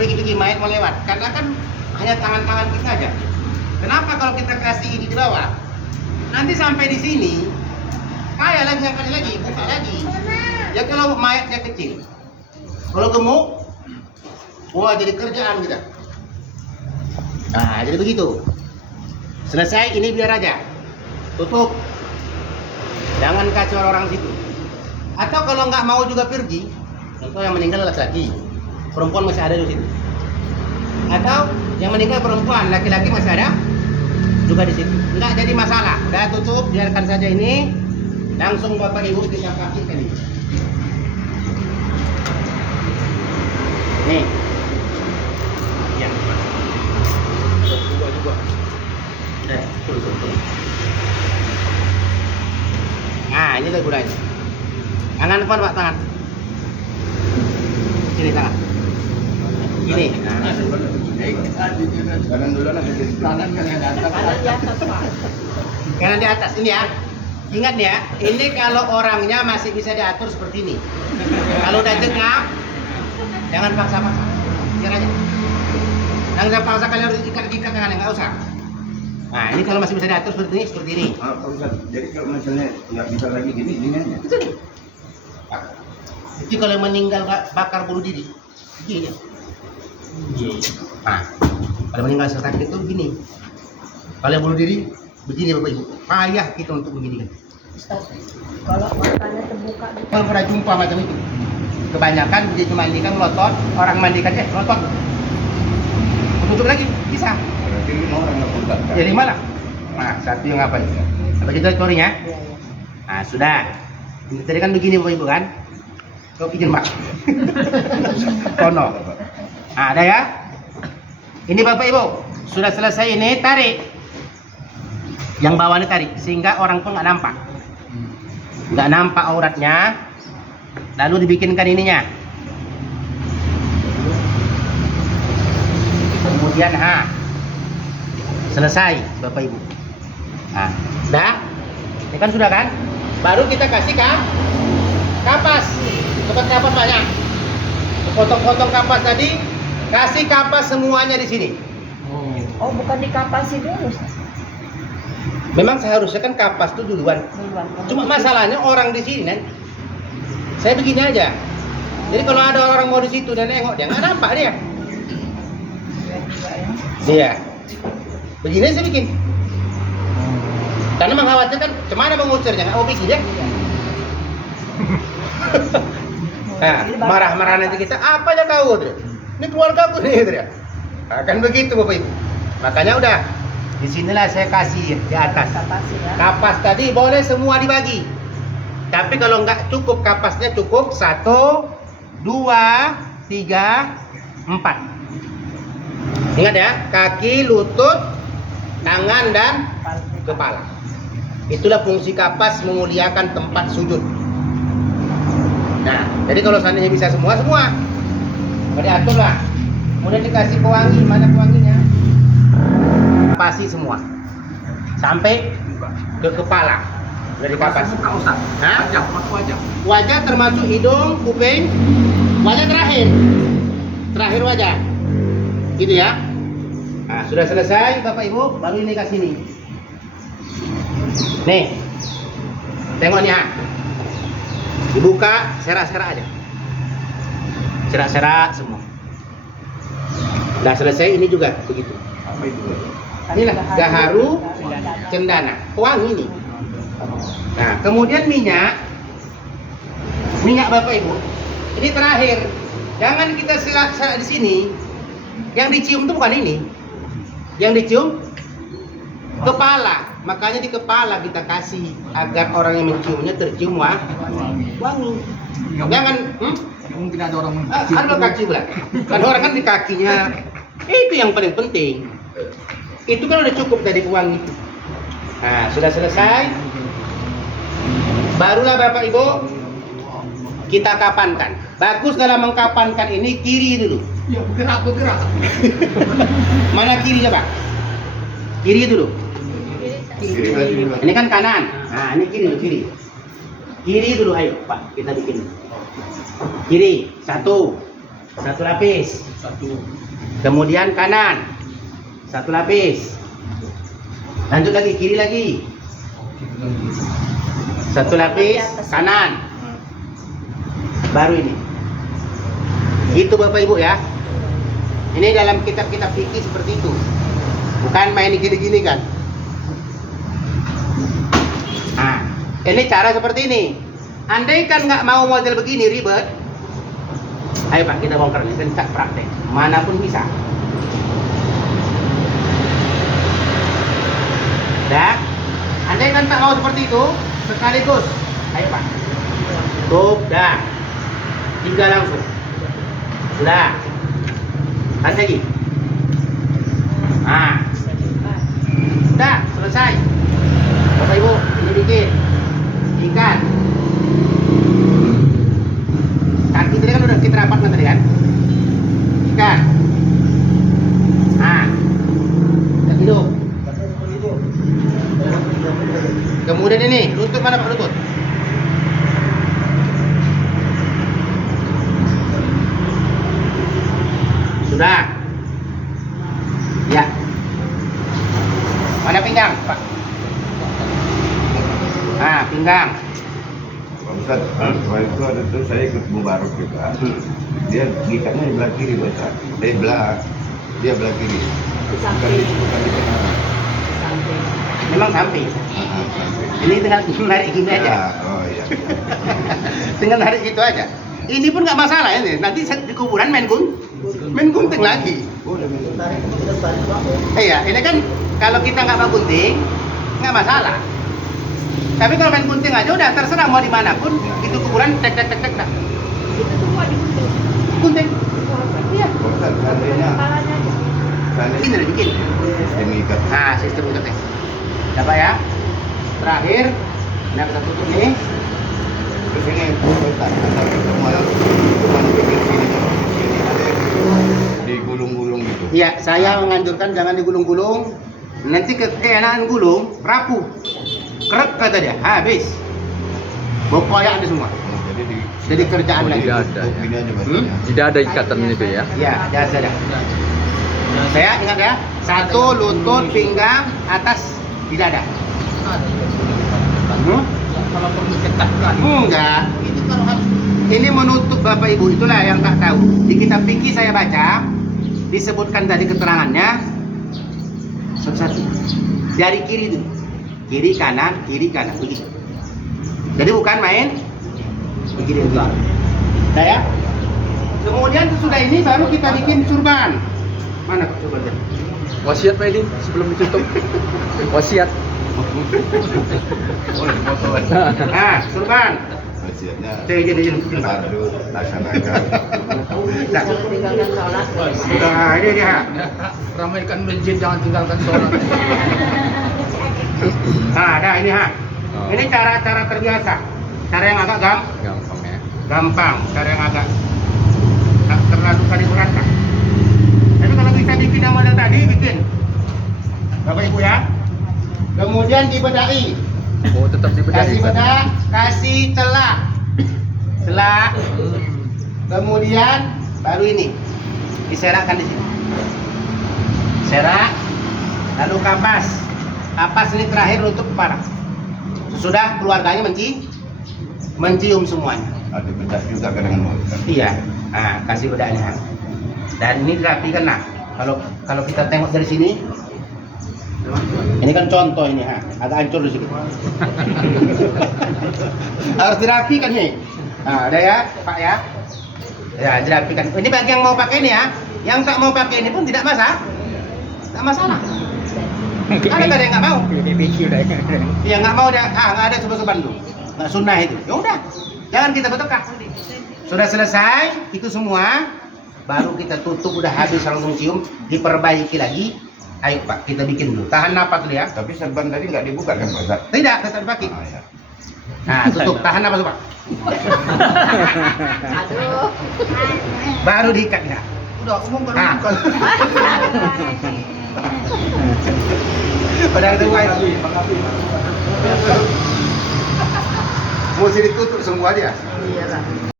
pergi-pergi main mau lewat, karena kan hanya tangan-tangan kita aja. Kenapa kalau kita kasih ini di bawah, nanti sampai di sini, payah lagi yang kali lagi, buka lagi. Ya kalau mayatnya kecil, kalau gemuk, wah jadi kerjaan kita. Nah, jadi begitu. Selesai, ini biar aja. Tutup. Jangan kasih orang situ. Atau kalau nggak mau juga pergi, contoh yang meninggal laki-laki, perempuan masih ada di situ. Atau yang meninggal perempuan, laki-laki masih ada juga di situ. Nggak jadi masalah. Udah tutup, biarkan saja ini. Langsung Bapak Ibu kita pastikan ini. Nih. Ya. Juga. Nah, ini tuh gunanya. Tangan depan Pak, tangan. Sini tangan. Gini. Kanan dulu lah, kanan di atas Pak. Kanan di atas ini ya. Ingat ya, ini kalau orangnya masih bisa diatur seperti ini. Kalau udah jengah, jangan paksa-paksa. Biar aja. Jangan paksa kalian harus ikat-ikat tangannya, nggak usah. Nah, ini kalau masih bisa diatur seperti ini. Pak Ustaz, jadi kalau misalnya nggak bisa lagi gini aja. Betul. Itu kalau meninggal bakar bunuh diri, gini ya. Nah, kalau meninggal sakit itu begini. Kalau yang bunuh diri, begini Bapak Ibu. Payah kita untuk begini kan. Ustaz, kalau matanya terbuka gitu. Kalau pernah jumpa macam itu, kebanyakan begitu mandikan melotot, orang mandikan melotot. Tutup lagi, bisa. Berarti 5 orang nggak kontak. Ya 5 lah. Nah, satu yang apa itu? Apa kita tutorinya? Iya, iya. Nah, sudah. Ini tadi kan begini Bapak Ibu kan? Kau izin Pak. Kono. Nah, ada ya? Ini Bapak Ibu, sudah selesai ini, tarik. Yang bawah ini tarik, sehingga orang pun nggak nampak. Nggak nampak auratnya. Lalu dibikinkan ininya. Kemudian, selesai Bapak Ibu. Nah, udah? Ini kan sudah kan? Baru kita kasih kapas. Tempat kapas banyak. Potong-potong kapas tadi, kasih kapas semuanya di sini. Oh, bukan dikapasi dulu, Ustaz. Memang seharusnya kan kapas itu duluan. Cuma masalahnya orang di sini kan, saya begini aja. Jadi kalau ada orang mau di situ dan nengok, dia nggak nampak dia. Iya. Begini saya bikin. Karena mengkhawatirkan, kemana mengusirnya? Nggak mau bikin ya. Nah, marah-marah nanti kita, apa aja tahu dia? Ini keluarga aku nih, dia. Akan begitu Bapak Ibu. Makanya udah, disinilah saya kasih di atas. Kapas tadi boleh semua dibagi. Tapi kalau nggak cukup kapasnya cukup 1, 2, 3, 4. Ingat ya, kaki, lutut, tangan dan kepala. Itulah fungsi kapas memuliakan tempat sujud. Nah, jadi kalau seandainya bisa semua, diatur lah. Kemudian dikasih pewangi, mana pewanginya? Kapasi semua. Sampai ke kepala. Udah dikapas. Wajah termasuk hidung, kuping, wajah terakhir. Terakhir wajah. Gitu ya. Nah, sudah selesai Bapak Ibu, baru ini kasih nih. Nih. Tengok nih, dibuka, serak-serak aja. Serak-serak semua. Udah selesai, ini juga begitu. Apa itu? Inilah gaharu cendana, wangi nih. Nah, kemudian minyak Bapak Ibu. Ini terakhir. Jangan kita serak di sini. Yang dicium itu bukan ini. Yang dicium kepala. Makanya di kepala kita kasih agar orang yang menciumnya tercium wangi. Jangan Mungkin ada orang ada kaki pula. Kan orang kan di kakinya. Itu yang paling penting. Itu kan udah cukup dari uang itu. Nah, sudah selesai. Barulah Bapak Ibu kita kapankan. Bagus dalam mengkapankan ini kiri dulu. Ya, bergerak. Mana kiri coba? Kiri dulu. Ini kan kanan. Nah, ini kiri. Kiri dulu, ayo Pak, kita bikin. Kiri, 1, Satu lapis. Kemudian kanan. Satu lapis. Lanjut lagi, kiri lagi. Satu lapis kanan. Baru ini. Itu Bapak Ibu ya. Ini dalam kitab-kitab fikih seperti itu. Bukan main gini-gini kan. Nah, ini cara seperti ini. Andai kan nggak mau model begini ribet, ayo Pak kita bongkar ini, kita praktek. Manapun bisa. Dah. Andai kan tak mau seperti itu, sekaligus. Ayo Pak. Tutup, dah. 3 langsung. Sudah. Kasih lagi. Nah. Sudah, selesai. Bapak Ibu, ini bikin ikan. Kaki tadi kan udah kita rapatkan tadi kan? Ikan. Nah. Kita hidup. Kemudian ini, lutut mana Pak lutut? Sudah. Ya. Mana pinggang, Pak? Nah, pinggang. Pak Ustaz, waktu itu ada tuh saya ikut Mubarak juga. Dia gigitnya di belah kiri, Pak Ustaz. Dia belah kiri. Bukan di tengah. Memang samping. Ini tinggal narik gini aja. Oh iya. Tinggal narik gitu aja. Ini pun nggak masalah ini. Nanti di kuburan main gunting lagi. Boleh minum. Iya, ini kan kalau kita nggak mau gunting, nggak masalah. Tapi kalau main gunting aja udah terserah mau dimanapun, itu kuburan tek tek tek tek tek. Itu semua digunting. Gunting. Iya. Pak Ustaz, seandainya Kepalanya aja. Bikin udah bikin. sistem ikat. Nah, sistem ikatnya. Dapat ya? Terakhir, nah kita tutup nih. Terus ini Pak Ustaz, antara semua cuma bikin sini digulung-gulung gitu. Iya, saya menganjurkan jangan digulung-gulung. Nanti keenakan gulung, rapuh. Kerek kata dia, habis. Bau koyak ada semua. Jadi kerjaan lagi. Tidak ada, Ini aja Mas. ya. Tidak ada ikatan itu ya. Iya, ada. Saya ingat ya, satu lutut, pinggang, atas tidak ada. Kalau perlu ketatkan. Enggak. Itu kalau harus. Ini menutup Bapak Ibu, itulah yang tak tahu. Di kitab fikih saya baca, disebutkan tadi keterangannya satu-satu. Dari kiri itu. Kiri kanan begitu. Jadi bukan main begini. Nah ya. Kemudian sesudah ini baru kita bikin surban. Mana Pak surban? Wasiat Pak Edin sebelum ditutup. Wasiat. Nah, surban. Wasiatnya Jadi fardu laksanakan. Nah, Tinggalkan sholat. nah, ini dia. Ramaikan masjid, jangan tinggalkan sholat. Nah, ada ini ha. Oh. Ini cara terbiasa. Cara yang agak Gampang ya. gampang, cara yang agak tak terlalu kali beratkan. Tapi kalau bisa bikin yang model tadi, bikin. Bapak Ibu ya. Kemudian dibedai. Oh, tetap Kasih dibedahi. bedak, kasih celah. Celah. Kemudian baru ini diserakkan di sini. Serak, lalu kapas. Kapas ini terakhir nutup kepala. Sesudah keluarganya mencium semuanya. Ada bedak juga kadang Pak. Iya. Nah, kasih bedaknya. Dan ini dirapikan nah. Kalau kita tengok dari sini, ini kan contoh ini ha, agak hancur di sini. Harus dirapikan nih. Nah, ada ya, Pak ya. Ya, dirapikan. Ini bagi yang mau pakai ini ya. Yang tak mau pakai ini pun tidak masalah. Tidak masalah. Ada yang nggak mau? Iya nggak mau dia. Nggak ada sobat-sobat dulu. Nggak sunnah itu. Ya udah, jangan kita bertekah. Sudah selesai itu semua, baru kita tutup udah habis langsung cium, diperbaiki lagi. Ayo Pak, kita bikin dulu. Tahan napas dulu ya. Tapi serban tadi nggak dibuka kan Pak Ustaz? Tidak, tetap dipakai. Ah, ya. Nah, tutup. Tahan napas Pak. Aduh. Baru diikat ya. Udah, umum kan. Nah. Padahal itu kayak mesti ditutup semua dia. Iyalah.